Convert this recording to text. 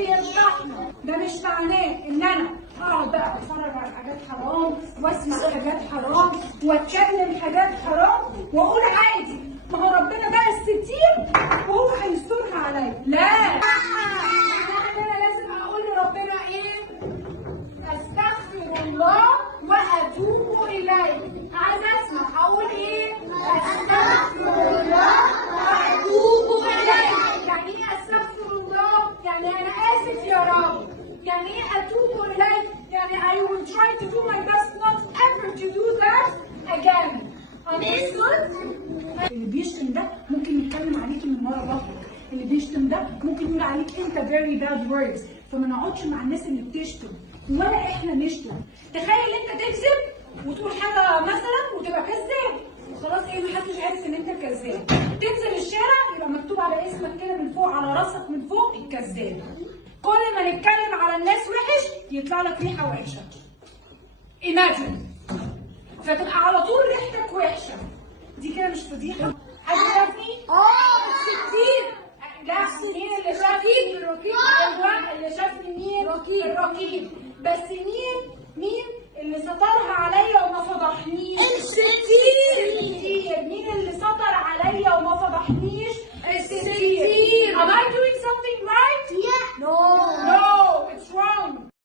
بيفضحنا. ده مش معناه ان انا اقعد بقى اتفرج على حاجات حرام واسمع حاجات حرام واتكلم حاجات حرام واقول عادي ما هو ربنا بقى الستير وهو هيسترها عليا. لا، انا لازم اقول لربنا ايه؟ استغفر الله واتوب اليه. عايزه اسمع اقول ايه؟ استغفر الله واتوب اليه. يعني ايه استغفر الله؟ يعني انا اسف يا رب. يعني ايه اتوب اليه؟ يعني I will try to do my best not ever to do that again. Understood؟ اللي بيشتم ده ممكن يتكلم عليكي من ورا ظهرك، اللي بيشتم ده ممكن يقول عليك انت very bad words، فما نقعدش مع الناس اللي بتشتم ولا احنا نشتم. تخيل انت تكذب وتقول حاجه مثلا وتبقى كذاب وخلاص، ايه محدش عارف ان انت كذاب. تنزل الشارع يبقى مكتوب على اسمك كده من فوق على راسك من فوق الكذاب. كل ما نتكلم على الناس وحش يطلع لك ريحه وحشه. Imagine. فتبقى على طول ريحتك وحشه. دي كده مش فضيحه؟ حد شافني؟ كتير. لا، مين اللي شافني؟ الرقيب. ايوه، اللي شافني مين؟ الرقيب. بس مين اللي سترها عليا وما فضحنيش؟